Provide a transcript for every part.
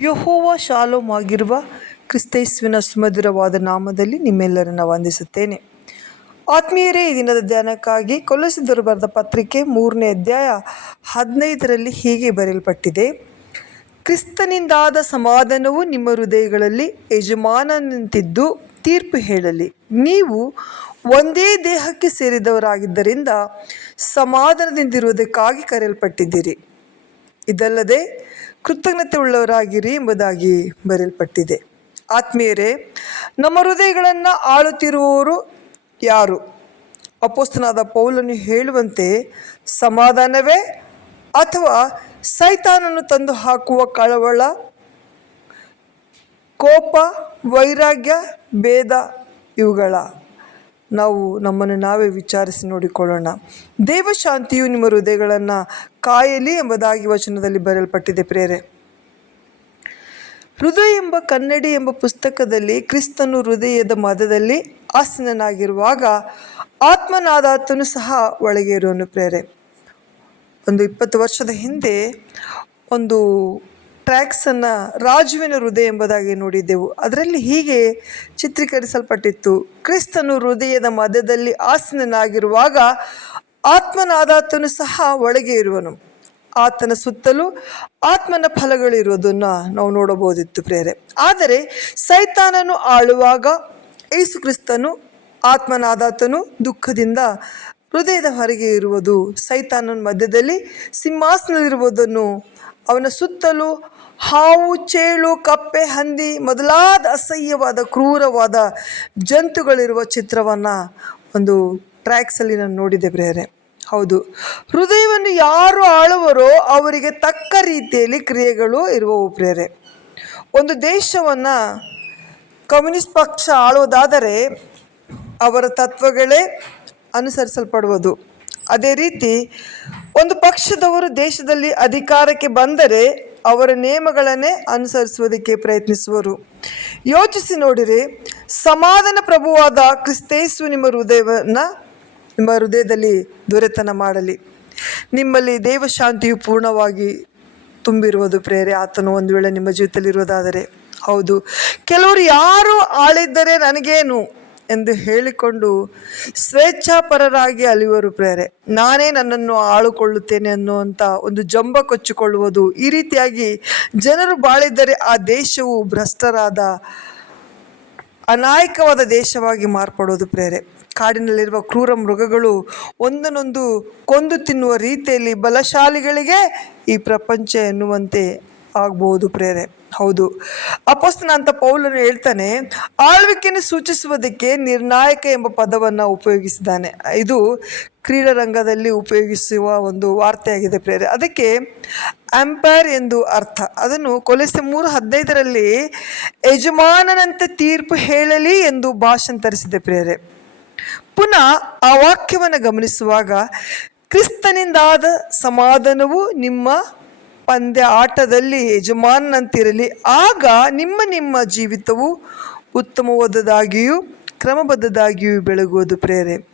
ಯೆಹೋವ shalom ಆಗಿರುವ ಕ್ರಿಸ್ತೈಸ್ವಿನ ಸುಮಧುರವಾದ ನಾಮದಲ್ಲಿ ನಿಮ್ಮೆಲ್ಲರನ್ನ ವಂದಿಸುತ್ತೇನೆ. ಆತ್ಮೀಯರೇ, ಈ ದಿನದ ಧ್ಯಾನಕ್ಕಾಗಿ ಕೊಲಸಿದರು ಬರೆದ ಪತ್ರಿಕೆ ಮೂರನೇ ಅಧ್ಯಾಯ ಹದಿನೈದರಲ್ಲಿ ಹೀಗೆ ಬರೆಯಲ್ಪಟ್ಟಿದೆ. ಕ್ರಿಸ್ತನಿಂದಾದ ಸಮಾಧಾನವು ನಿಮ್ಮ ಹೃದಯಗಳಲ್ಲಿ ಯಜಮಾನನಂತಿದ್ದು ತೀರ್ಪು ಹೇಳಲಿ. ನೀವು ಒಂದೇ ದೇಹಕ್ಕೆ ಸೇರಿದವರಾಗಿದ್ದರಿಂದ ಸಮಾಧಾನದಿಂದಿರುವುದಕ್ಕಾಗಿ ಕರೆಯಲ್ಪಟ್ಟಿದ್ದೀರಿ. ಇದಲ್ಲದೆ ಕೃತಜ್ಞತೆ ಉಳ್ಳವರಾಗಿರಿ ಎಂಬುದಾಗಿ ಬರೆಯಲ್ಪಟ್ಟಿದೆ. ಆತ್ಮೀಯರೇ, ನಮ್ಮ ಹೃದಯಗಳನ್ನು ಆಳುತ್ತಿರುವವರು ಯಾರು? ಅಪೋಸ್ತನಾದ ಪೌಲನು ಹೇಳುವಂತೆ, ಸಮಾಧಾನವೇ ಅಥವಾ ಸೈತಾನನ್ನು ತಂದು ಹಾಕುವ ಕಳವಳ? ಕೋಪ, ವೈರಾಗ್ಯ, ಭೇದ ಇವುಗಳ. ನಾವು ನಮ್ಮನ್ನು ನಾವೇ ವಿಚಾರಿಸಿ ನೋಡಿಕೊಳ್ಳೋಣ. ದೇವಶಾಂತಿಯು ನಿಮ್ಮ ಹೃದಯಗಳನ್ನು ಕಾಯಲಿ ಎಂಬುದಾಗಿ ವಚನದಲ್ಲಿ ಬರೆಯಲ್ಪಟ್ಟಿದೆ ಪ್ರೇರೆ. ಹೃದಯ ಎಂಬ ಕನ್ನಡಿ ಎಂಬ ಪುಸ್ತಕದಲ್ಲಿ ಕ್ರಿಸ್ತನು ಹೃದಯದ ಮದದಲ್ಲಿ ಆಸೀನನಾಗಿರುವಾಗ ಆತ್ಮನಾದಾತನು ಸಹ ಒಳಗೆ ಇರುವನು ಪ್ರೇರೆ. ಒಂದು ಇಪ್ಪತ್ತು ವರ್ಷದ ಹಿಂದೆ ಒಂದು ಟ್ರ್ಯಾಕ್ಸನ್ನು ರಾಜುವಿನ ಹೃದಯ ಎಂಬುದಾಗಿ ನೋಡಿದ್ದೆವು. ಅದರಲ್ಲಿ ಹೀಗೆ ಚಿತ್ರೀಕರಿಸಲ್ಪಟ್ಟಿತ್ತು. ಕ್ರಿಸ್ತನು ಹೃದಯದ ಮಧ್ಯದಲ್ಲಿ ಆಸೀನನಾಗಿರುವಾಗ ಆತ್ಮನಾದಾತನು ಸಹ ಒಳಗೆ ಇರುವನು. ಆತನ ಸುತ್ತಲೂ ಆತ್ಮನ ಫಲಗಳಿರುವುದನ್ನು ನಾವು ನೋಡಬಹುದಿತ್ತು ಪ್ರೇರೆ ಆದರೆ ಸೈತಾನನು ಆಳುವಾಗ ಯೇಸು ಕ್ರಿಸ್ತನು ಆತ್ಮನಾದಾತನು ದುಃಖದಿಂದ ಹೃದಯದ ಹೊರಗೆ ಇರುವುದು ಸೈತಾನನ ಮಧ್ಯದಲ್ಲಿ ಸಿಂಹಾಸನದಲ್ಲಿರುವುದನ್ನು ಅವನ ಸುತ್ತಲೂ ಹಾವು, ಚೇಳು, ಕಪ್ಪೆ, ಹಂದಿ ಮೊದಲಾದ ಅಸಹ್ಯವಾದ, ಕ್ರೂರವಾದ ಜಂತುಗಳಿರುವ ಚಿತ್ರವನ್ನು ಒಂದು ಟ್ರ್ಯಾಕ್ಸಲ್ಲಿ ನಾನು ನೋಡಿದೆ ಪ್ರೇರೆ ಹೌದು. ಹೃದಯವನ್ನು ಯಾರು ಆಳುವರೋ ಅವರಿಗೆ ತಕ್ಕ ರೀತಿಯಲ್ಲಿ ಕ್ರಿಯೆಗಳು ಇರುವವು ಪ್ರೇರೆ ಒಂದು ದೇಶವನ್ನು ಕಮ್ಯುನಿಸ್ಟ್ ಪಕ್ಷ ಆಳುವುದಾದರೆ ಅವರ ತತ್ವಗಳೇ ಅನುಸರಿಸಲ್ಪಡುವುದು. ಅದೇ ರೀತಿ ಒಂದು ಪಕ್ಷದವರು ದೇಶದಲ್ಲಿ ಅಧಿಕಾರಕ್ಕೆ ಬಂದರೆ ಅವರ ನಿಯಮಗಳನ್ನೇ ಅನುಸರಿಸುವುದಕ್ಕೆ ಪ್ರಯತ್ನಿಸುವರು. ಯೋಚಿಸಿ ನೋಡಿರಿ, ಸಮಾಧಾನ ಪ್ರಭುವಾದ ಕ್ರಿಸ್ತೇಸು ನಿಮ್ಮ ಹೃದಯವನ್ನು ನಿಮ್ಮ ಹೃದಯದಲ್ಲಿ ದೊರೆತನ ಮಾಡಲಿ. ನಿಮ್ಮಲ್ಲಿ ದೇವಶಾಂತಿಯು ಪೂರ್ಣವಾಗಿ ತುಂಬಿರುವುದು ಪ್ರೇರೆ ಆತನು ಒಂದು ವೇಳೆ ನಿಮ್ಮ ಜೀವಿತದಲ್ಲಿರುವುದಾದರೆ ಹೌದು. ಕೆಲವರು ಯಾರು ಆಳಿದ್ದರೆ ನನಗೇನು ಎಂದು ಹೇಳಿಕೊಂಡು ಸ್ವೇಚ್ಛಾಪರರಾಗಿ ಅಲಿಯುವರು ಪ್ರೇರೆ ನಾನೇ ನನ್ನನ್ನು ಆಳುಕೊಳ್ಳುತ್ತೇನೆ ಅನ್ನುವಂಥ ಒಂದು ಜಂಬ ಕೊಚ್ಚಿಕೊಳ್ಳುವುದು ಈ ರೀತಿಯಾಗಿ ಜನರು ಬಾಳಿದ್ದರೆ ಆ ದೇಶವು ಭ್ರಷ್ಟರಾದ ಅನಾಯಕವಾದ ದೇಶವಾಗಿ ಮಾರ್ಪಡೋದು ಪ್ರೇರೆ ಕಾಡಿನಲ್ಲಿರುವ ಕ್ರೂರ ಮೃಗಗಳು ಒಂದನ್ನೊಂದು ಕೊಂದು ತಿನ್ನುವ ರೀತಿಯಲ್ಲಿ ಬಲಶಾಲಿಗಳಿಗೆ ಈ ಪ್ರಪಂಚ ಎನ್ನುವಂತೆ ಆಗ್ಬೋದು ಪ್ರೇರೆ. ಹೌದು. ಅಪಸ್ತನ ಅಂತ ಪೌಲನು ಹೇಳ್ತಾನೆ, ಆಳ್ವಿಕೆಯನ್ನು ಸೂಚಿಸುವುದಕ್ಕೆ ನಿರ್ಣಾಯಕ ಎಂಬ ಪದವನ್ನು ಉಪಯೋಗಿಸಿದ್ದಾನೆ. ಇದು ಕ್ರೀಡಾರಂಗದಲ್ಲಿ ಉಪಯೋಗಿಸುವ ಒಂದು ವಾರ್ತೆಯಾಗಿದೆ ಪ್ರೇರೆ. ಅದಕ್ಕೆ ಅಂಪೈರ್ ಎಂದು ಅರ್ಥ. ಅದನ್ನು ಕೊಲೆಸೆ ಮೂರು ಹದಿನೈದರಲ್ಲಿ, ಯಜಮಾನನಂತೆ ತೀರ್ಪು ಹೇಳಲಿ ಎಂದು ಭಾಷಾಂತರಿಸಿದೆ ಪ್ರೇರೆ. ಪುನಃ ಆ ವಾಕ್ಯವನ್ನು ಗಮನಿಸುವಾಗ ಕ್ರಿಸ್ತನಿಂದಾದ ಸಮಾಧಾನವು ನಿಮ್ಮ ಪಂದ್ಯ ಆಟದಲ್ಲಿ ಯಜಮಾನಂತಿರಲಿ ಆಗ ನಿಮ್ಮ ನಿಮ್ಮ ಜೀವಿತವು ಉತ್ತಮವಾದದಾಗಿಯೂ ಕ್ರಮಬದ್ಧದಾಗಿಯೂ ಬೆಳಗುವುದು ಪ್ರೇರೆ.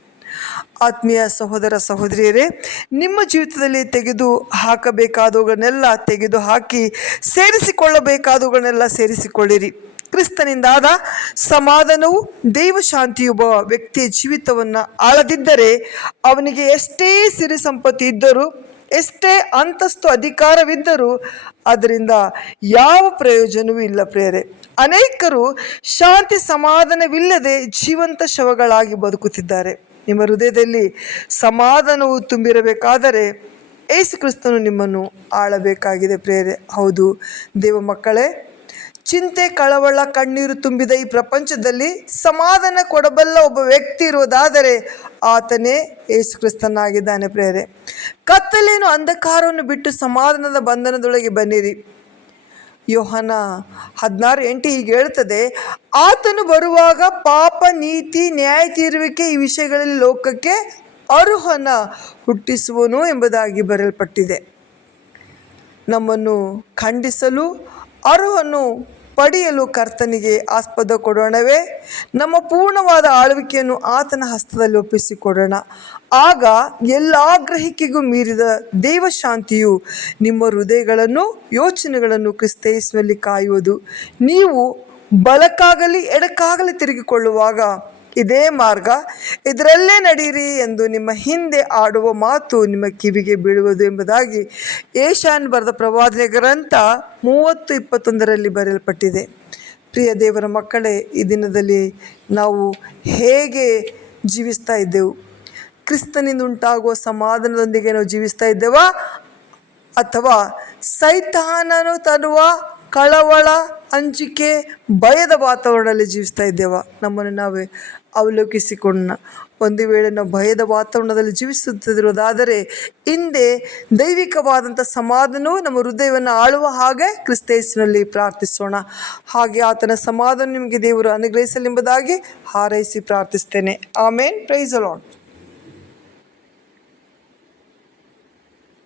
ಆತ್ಮೀಯ ಸಹೋದರ ಸಹೋದರಿಯರೇ, ನಿಮ್ಮ ಜೀವಿತದಲ್ಲಿ ತೆಗೆದು ಹಾಕಬೇಕಾದವುಗಳನ್ನೆಲ್ಲ ತೆಗೆದು ಹಾಕಿ ಸೇರಿಸಿಕೊಳ್ಳಬೇಕಾದವುಗಳನ್ನೆಲ್ಲ ಸೇರಿಸಿಕೊಳ್ಳಿರಿ. ಕ್ರಿಸ್ತನಿಂದಾದ ಸಮಾಧಾನವು ದೈವ ಶಾಂತಿಯೊಬ್ಬ ವ್ಯಕ್ತಿಯ ಜೀವಿತವನ್ನು ಆಳದಿದ್ದರೆ ಅವನಿಗೆ ಎಷ್ಟೇ ಸಿರಿ ಸಂಪತ್ತಿ ಇದ್ದರೂ, ಎಷ್ಟೇ ಅಂತಸ್ತು ಅಧಿಕಾರವಿದ್ದರೂ ಅದರಿಂದ ಯಾವ ಪ್ರಯೋಜನವೂ ಇಲ್ಲ ಪ್ರೇರೆ ಅನೇಕರು ಶಾಂತಿ ಸಮಾಧಾನವಿಲ್ಲದೆ ಜೀವಂತ ಶವಗಳಾಗಿ ಬದುಕುತ್ತಿದ್ದಾರೆ. ನಿಮ್ಮ ಹೃದಯದಲ್ಲಿ ಸಮಾಧಾನವು ತುಂಬಿರಬೇಕಾದರೆ ಏಸು ಕ್ರಿಸ್ತನು ನಿಮ್ಮನ್ನು ಆಳಬೇಕಾಗಿದೆ ಪ್ರೇರೆ ಹೌದು, ದೇವ ಮಕ್ಕಳೇ ಚಿಂತೆ ಕಳವಳ ಕಣ್ಣೀರು ತುಂಬಿದ ಈ ಪ್ರಪಂಚದಲ್ಲಿ ಸಮಾಧಾನ ಕೊಡಬಲ್ಲ ಒಬ್ಬ ವ್ಯಕ್ತಿ ಇರುವುದಾದರೆ ಆತನೇ ಯೇಸು ಕ್ರಿಸ್ತನಾಗಿದ್ದಾನೆ ಪ್ರೇರೆ ಕತ್ತಲೇನು ಅಂಧಕಾರವನ್ನು ಬಿಟ್ಟು ಸಮಾಧಾನದ ಬಂಧನದೊಳಗೆ ಬನ್ನಿರಿ. ಯೋಹನ ಹದಿನಾರು ಎಂಟು ಹೀಗೆ ಹೇಳ್ತದೆ ಆತನು ಬರುವಾಗ ಪಾಪ, ನೀತಿ, ನ್ಯಾಯ ತೀರುವಿಕೆ ಈ ವಿಷಯಗಳಲ್ಲಿ ಲೋಕಕ್ಕೆ ಅರುಹನ ಹುಟ್ಟಿಸುವನು ಎಂಬುದಾಗಿ ಬರೆಯಲ್ಪಟ್ಟಿದೆ. ನಮ್ಮನ್ನು ಖಂಡಿಸಲು ಅರುಹನ್ನು ಪಡೆಯಲು ಕರ್ತನಿಗೆ ಆಸ್ಪದ ಕೊಡೋಣವೇ. ನಮ್ಮ ಪೂರ್ಣವಾದ ಆಳ್ವಿಕೆಯನ್ನು ಆತನ ಹಸ್ತದಲ್ಲಿ ಒಪ್ಪಿಸಿಕೊಡೋಣ. ಆಗ ಎಲ್ಲ ಗ್ರಹಿಕೆಗೂ ಮೀರಿದ ದೇವಶಾಂತಿಯು ನಿಮ್ಮ ಹೃದಯಗಳನ್ನು, ಯೋಚನೆಗಳನ್ನು ಕ್ರಿಸ್ತೈಸುವಲ್ಲಿ ಕಾಯುವುದು. ನೀವು ಬಲಕ್ಕಾಗಲಿ, ಎಡಕ್ಕಾಗಲಿ ತಿರುಗಿಕೊಳ್ಳುವಾಗ ಇದೇ ಮಾರ್ಗ. ಇದರಲ್ಲೇ ನಡೀರಿ ಎಂದು ನಿಮ್ಮ ಹಿಂದೆ ಆಡುವ ಮಾತು ನಿಮ್ಮ ಕಿವಿಗೆ ಬೀಳುವುದು ಎಂಬುದಾಗಿ ಏಷಾನ್ ಬರೆದ ಪ್ರವಾದನೆ ಗ್ರಂಥ ಮೂವತ್ತು ಇಪ್ಪತ್ತೊಂದರಲ್ಲಿ ಬರೆಯಲ್ಪಟ್ಟಿದೆ. ಪ್ರಿಯ ದೇವರ ಮಕ್ಕಳೇ, ಈ ದಿನದಲ್ಲಿ ನಾವು ಹೇಗೆ ಜೀವಿಸ್ತಾ ಇದ್ದೆವು? ಕ್ರಿಸ್ತನಿಂದ ಉಂಟಾಗುವ ಸಮಾಧಾನದೊಂದಿಗೆ ನಾವು ಜೀವಿಸ್ತಾ ಇದ್ದೇವಾ? ಅಥವಾ ಸೈತಾನನು ತರುವ ಕಳವಳ ಅಂಜಿಕೆ ಭಯದ ವಾತಾವರಣದಲ್ಲಿ ಜೀವಿಸ್ತಾ ಇದ್ದೇವ. ನಮ್ಮನ್ನು ನಾವೇ ಅವಲೋಕಿಸಿಕೊಂಡ ಒಂದು ವೇಳೆ ನಾವು ಭಯದ ವಾತಾವರಣದಲ್ಲಿ ಜೀವಿಸುತ್ತಿರುವುದಾದರೆ ಹಿಂದೆ ದೈವಿಕವಾದಂಥ ಸಮಾಧಾನವು ನಮ್ಮ ಹೃದಯವನ್ನು ಆಳುವ ಹಾಗೆ ಕ್ರಿಸ್ತೇಸಿನಲ್ಲಿ ಪ್ರಾರ್ಥಿಸೋಣ. ಹಾಗೆ ಆತನ ಸಮಾಧಾನ ನಿಮಗೆ ದೇವರು ಅನುಗ್ರಹಿಸಲೆಂಬುದಾಗಿ ಹಾರೈಸಿ ಪ್ರಾರ್ಥಿಸ್ತೇನೆ ಆಮೇನ್. Price allot